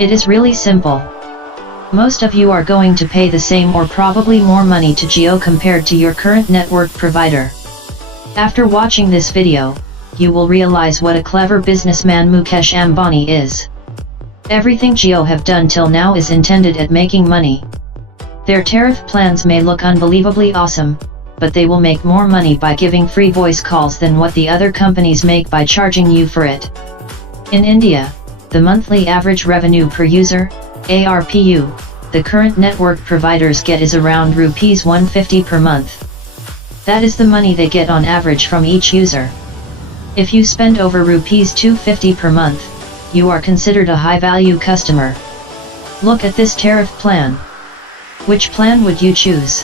It is really simple. Most of you are going to pay the same or probably more money to Jio compared to your current network provider. After watching this video, you will realize what a clever businessman Mukesh Ambani is. Everything Jio have done till now is intended at making money. Their tariff plans may look unbelievably awesome, but they will make more money by giving free voice calls than what the other companies make by charging you for it. In India, the monthly average revenue per user, ARPU, the current network providers get is around Rs 150 per month. That is the money they get on average from each user. If you spend over Rs 250 per month, you are considered a high-value customer. Look at this tariff plan. Which plan would you choose?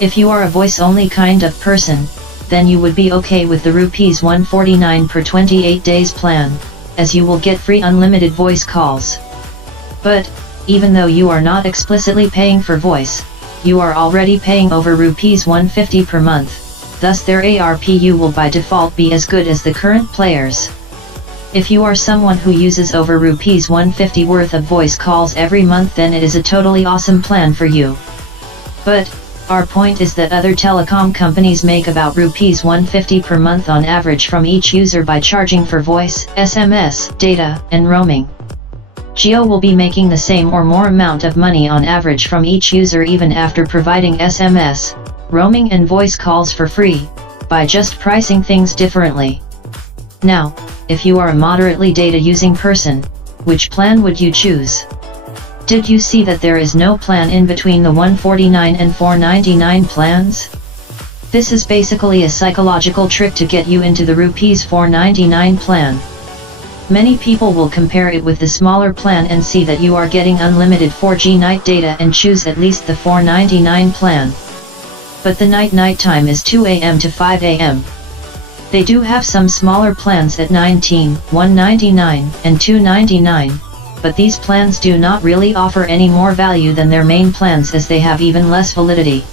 If you are a voice-only kind of person, then you would be okay with the Rs 149 per 28 days plan, as you will get free unlimited voice calls. But, even though you are not explicitly paying for voice, you are already paying over Rs 150 per month, thus their ARPU will by default be as good as the current players. If you are someone who uses over Rs 150 worth of voice calls every month, then it is a totally awesome plan for you. But, our point is that other telecom companies make about Rs 150 per month on average from each user by charging for voice, SMS, data, and roaming. Jio will be making the same or more amount of money on average from each user even after providing SMS, roaming and voice calls for free, by just pricing things differently. Now, if you are a moderately data-using person, which plan would you choose? Did you see that there is no plan in between the 149 and 499 plans? This is basically a psychological trick to get you into the Rs 499 plan. Many people will compare it with the smaller plan and see that you are getting unlimited 4G night data and choose at least the 499 plan. But the night time is 2 AM to 5 AM. They do have some smaller plans at 19, 199, and 299, but these plans do not really offer any more value than their main plans as they have even less validity.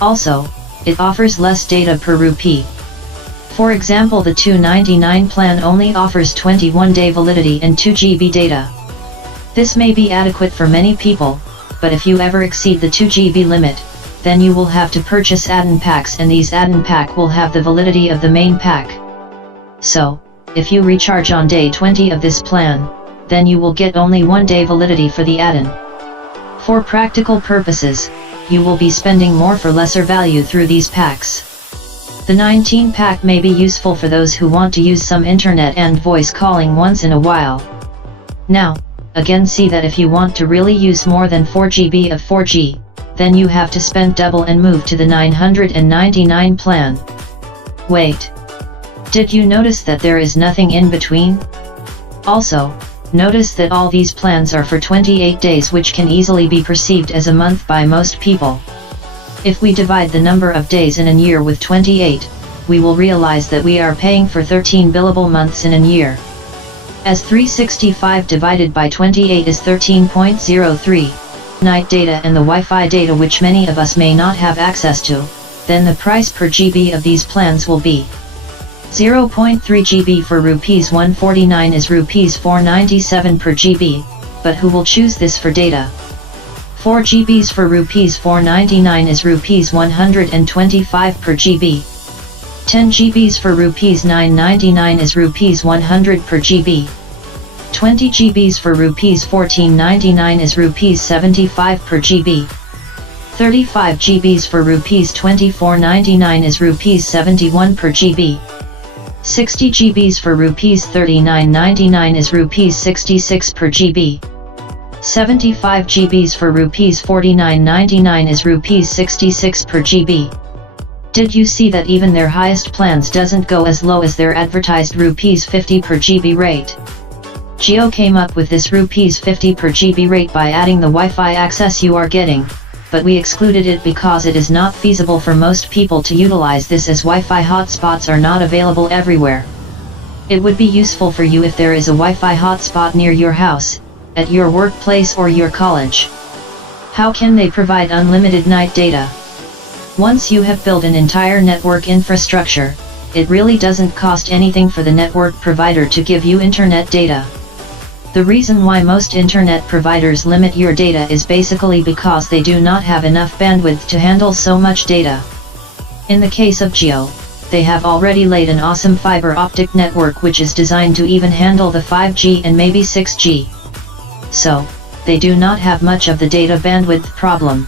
Also, it offers less data per rupee. For example, the 299 plan only offers 21-day validity and 2 GB data. This may be adequate for many people, but if you ever exceed the 2 GB limit, then you will have to purchase add-on packs, and these add-on pack will have the validity of the main pack. So, if you recharge on day 20 of this plan, then you will get only 1 day validity for the add-on. For practical purposes, you will be spending more for lesser value through these packs. The 19 pack may be useful for those who want to use some internet and voice calling once in a while. Now, again, see that if you want to really use more than 4 GB of 4G, then you have to spend double and move to the 999 plan. Wait. Did you notice that there is nothing in between? Also, notice that all these plans are for 28 days, which can easily be perceived as a month by most people. If we divide the number of days in a year with 28, we will realize that we are paying for 13 billable months in a year. As 365 divided by 28 is 13.03, night data and the Wi-Fi data which many of us may not have access to, then the price per GB of these plans will be 0.3 GB for Rs 149 is Rs 497 per GB, but who will choose this for data? 4 GBs for Rs 499 is Rs 125 per GB. 10 GBs for Rs 999 is Rs 100 per GB. 20 GBs for Rs 1499 is Rs 75 per GB. 35 GBs for Rs 2499 is Rs 71 per GB. 60 GBs for Rs 3999 is Rs 66 per GB. 75 GBs for Rs 4999 is Rs 66 per GB. Did you see that even their highest plans doesn't go as low as their advertised Rs 50 per GB rate? Jio came up with this Rs 50 per GB rate by adding the Wi-Fi access you are getting, but we excluded it because it is not feasible for most people to utilize this as Wi-Fi hotspots are not available everywhere. It would be useful for you if there is a Wi-Fi hotspot near your house, at your workplace or your college. How can they provide unlimited night data? Once you have built an entire network infrastructure, it really doesn't cost anything for the network provider to give you internet data. The reason why most internet providers limit your data is basically because they do not have enough bandwidth to handle so much data. In the case of Jio, they have already laid an awesome fiber optic network which is designed to even handle the 5G and maybe 6G. So, they do not have much of the data bandwidth problem.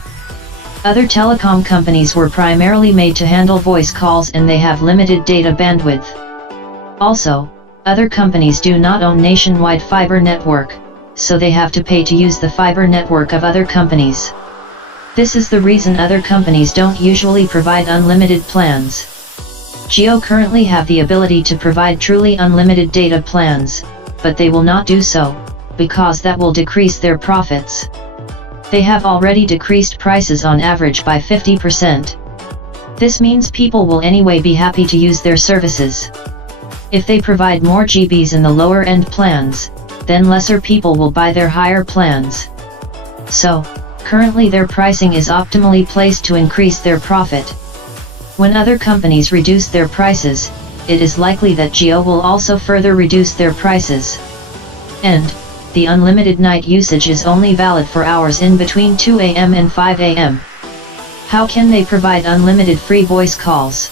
Other telecom companies were primarily made to handle voice calls and they have limited data bandwidth. Also, other companies do not own nationwide fiber network, so they have to pay to use the fiber network of other companies. This is the reason other companies don't usually provide unlimited plans. Jio currently have the ability to provide truly unlimited data plans, but they will not do so, because that will decrease their profits. They have already decreased prices on average by 50%. This means people will anyway be happy to use their services. If they provide more GBs in the lower end plans, then lesser people will buy their higher plans. So, currently their pricing is optimally placed to increase their profit. When other companies reduce their prices, it is likely that Jio will also further reduce their prices. And, the unlimited night usage is only valid for hours in between 2 AM and 5 AM. How can they provide unlimited free voice calls?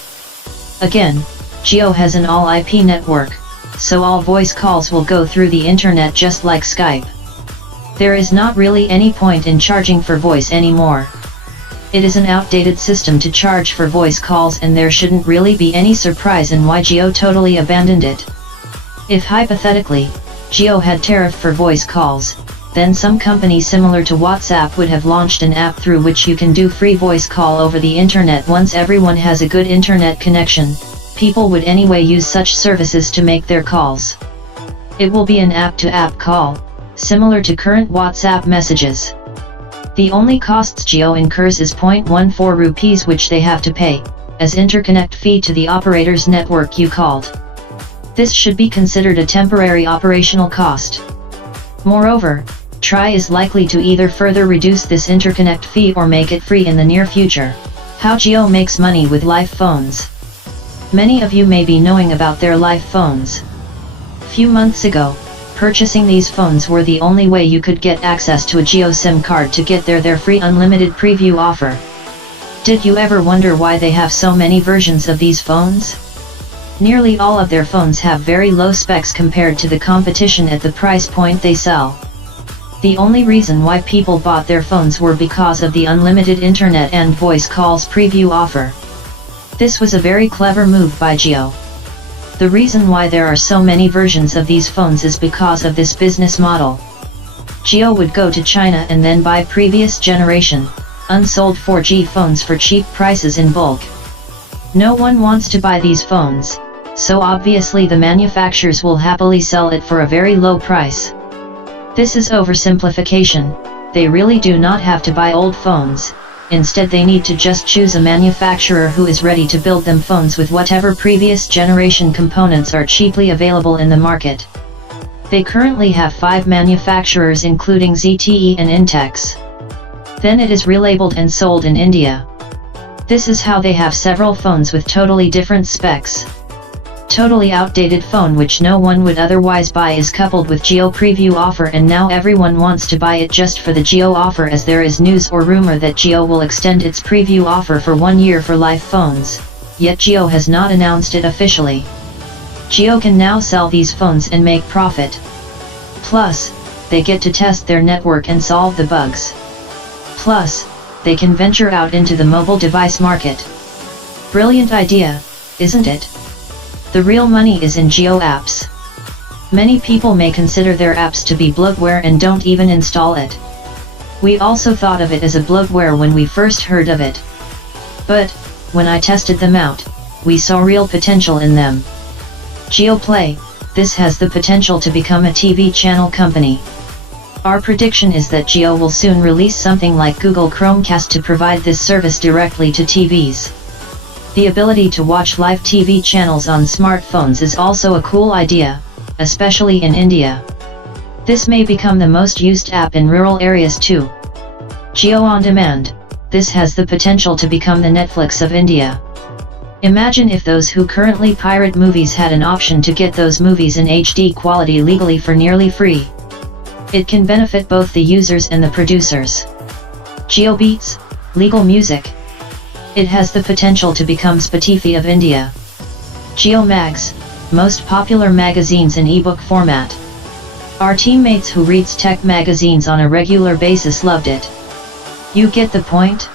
Again, Jio has an all-IP network, so all voice calls will go through the internet just like Skype. There is not really any point in charging for voice anymore. It is an outdated system to charge for voice calls and there shouldn't really be any surprise in why Jio totally abandoned it. If hypothetically, Jio had tariff for voice calls, then some company similar to WhatsApp would have launched an app through which you can do free voice call over the internet. Once everyone has a good internet connection, people would anyway use such services to make their calls. It will be an app-to-app call, similar to current WhatsApp messages. The only costs Jio incurs is 0.14 rupees which they have to pay, as interconnect fee to the operator's network you called. This should be considered a temporary operational cost. Moreover, Tri is likely to either further reduce this interconnect fee or make it free in the near future. How Jio makes money with life phones. Many of you may be knowing about their life phones. Few months ago, purchasing these phones were the only way you could get access to a Jio SIM card to get their free unlimited preview offer. Did you ever wonder why they have so many versions of these phones? Nearly all of their phones have very low specs compared to the competition at the price point they sell. The only reason why people bought their phones were because of the unlimited internet and voice calls preview offer. This was a very clever move by Jio. The reason why there are so many versions of these phones is because of this business model. Jio would go to China and then buy previous generation, unsold 4G phones for cheap prices in bulk. No one wants to buy these phones, so obviously the manufacturers will happily sell it for a very low price. This is oversimplification. They really do not have to buy old phones. Instead they need to just choose a manufacturer who is ready to build them phones with whatever previous generation components are cheaply available in the market. They currently have 5 manufacturers including ZTE and Intex. Then it is relabeled and sold in India. This is how they have several phones with totally different specs. Totally outdated phone which no one would otherwise buy is coupled with Jio preview offer and now everyone wants to buy it just for the Jio offer, as there is news or rumor that Jio will extend its preview offer for 1 year for life phones, yet Jio has not announced it officially. Jio can now sell these phones and make profit. Plus, they get to test their network and solve the bugs. Plus, they can venture out into the mobile device market. Brilliant idea, isn't it? The real money is in Jio Apps. Many people may consider their apps to be bloatware and don't even install it. We also thought of it as a bloatware when we first heard of it. But, when I tested them out, we saw real potential in them. Jio Play, this has the potential to become a TV channel company. Our prediction is that Jio will soon release something like Google Chromecast to provide this service directly to TVs. The ability to watch live TV channels on smartphones is also a cool idea, especially in India. This may become the most used app in rural areas too. Jio On Demand, this has the potential to become the Netflix of India. Imagine if those who currently pirate movies had an option to get those movies in HD quality legally for nearly free. It can benefit both the users and the producers. Jio Beats, legal music. It has the potential to become Spotify of India. Jio Mags, most popular magazines in ebook format. Our teammates who reads tech magazines on a regular basis loved it. You get the point?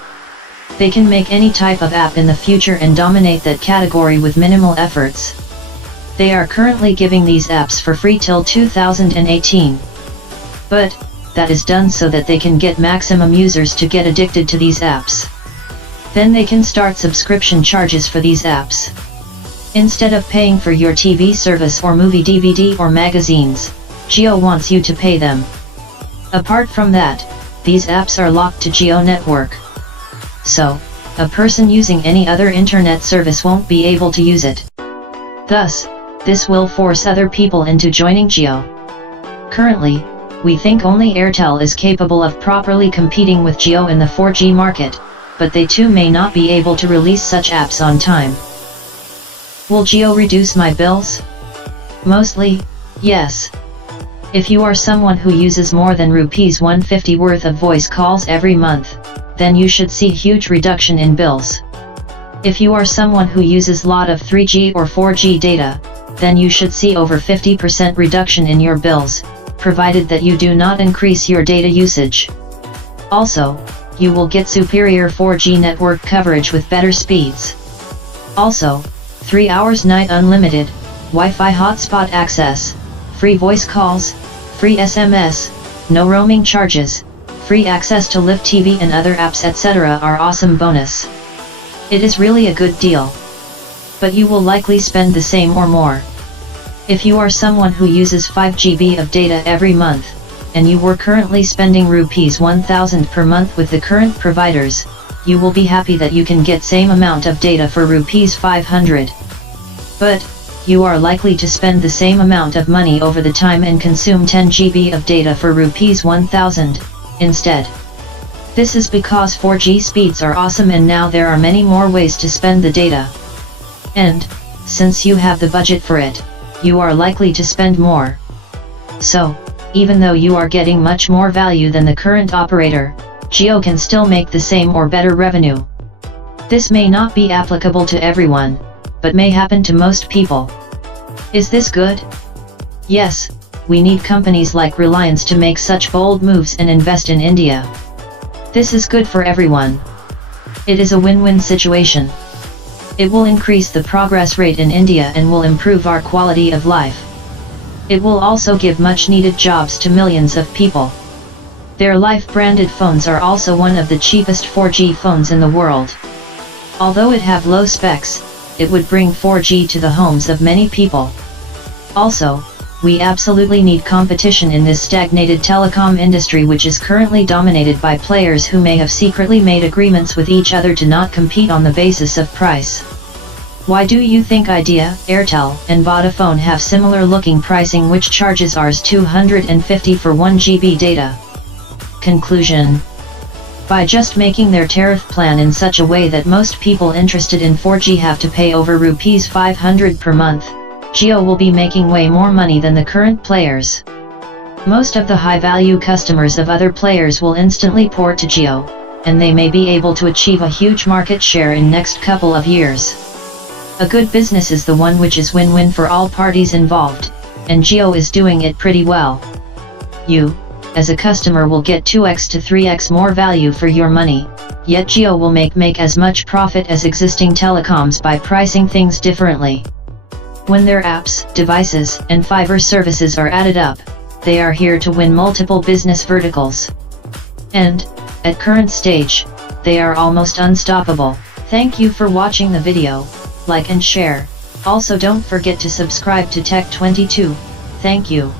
They can make any type of app in the future and dominate that category with minimal efforts. They are currently giving these apps for free till 2018. But, that is done so that they can get maximum users to get addicted to these apps. Then they can start subscription charges for these apps. Instead of paying for your TV service or movie DVD or magazines, Jio wants you to pay them. Apart from that, these apps are locked to Jio network. So, a person using any other internet service won't be able to use it. Thus, this will force other people into joining Jio. Currently, we think only Airtel is capable of properly competing with Jio in the 4G market, but they too may not be able to release such apps on time. Will Jio reduce my bills? Mostly, yes. If you are someone who uses more than Rs 150 worth of voice calls every month, then you should see huge reduction in bills. If you are someone who uses lot of 3G or 4G data, then you should see over 50% reduction in your bills, provided that you do not increase your data usage. Also, you will get superior 4G network coverage with better speeds. Also, 3 hours night unlimited, Wi-Fi hotspot access, free voice calls, free SMS, no roaming charges, free access to Live TV and other apps etc. are awesome bonus. It is really a good deal. But you will likely spend the same or more. If you are someone who uses 5 GB of data every month, and you were currently spending Rs 1000 per month with the current providers, you will be happy that you can get same amount of data for Rs 500. But, you are likely to spend the same amount of money over the time and consume 10 GB of data for Rs 1000, instead. This is because 4G speeds are awesome and now there are many more ways to spend the data. And, since you have the budget for it, you are likely to spend more. So, even though you are getting much more value than the current operator, Jio can still make the same or better revenue. This may not be applicable to everyone, but may happen to most people. Is this good? Yes, we need companies like Reliance to make such bold moves and invest in India. This is good for everyone. It is a win-win situation. It will increase the progress rate in India and will improve our quality of life. It will also give much-needed jobs to millions of people. Their Life-branded phones are also one of the cheapest 4G phones in the world. Although it have low specs, it would bring 4G to the homes of many people. Also, we absolutely need competition in this stagnated telecom industry which is currently dominated by players who may have secretly made agreements with each other to not compete on the basis of price. Why do you think Idea, Airtel, and Vodafone have similar looking pricing which charges Rs 250 for 1 GB data? Conclusion. By just making their tariff plan in such a way that most people interested in 4G have to pay over Rs 500 per month, Jio will be making way more money than the current players. Most of the high-value customers of other players will instantly port to Jio, and they may be able to achieve a huge market share in next couple of years. A good business is the one which is win-win for all parties involved, and Jio is doing it pretty well. You, as a customer, will get 2x to 3x more value for your money, yet Jio will make as much profit as existing telecoms by pricing things differently. When their apps, devices, and fiber services are added up, they are here to win multiple business verticals. And, at current stage, they are almost unstoppable. Thank you for watching the video. Like and share. Also don't forget to subscribe to Tech22. Thank you.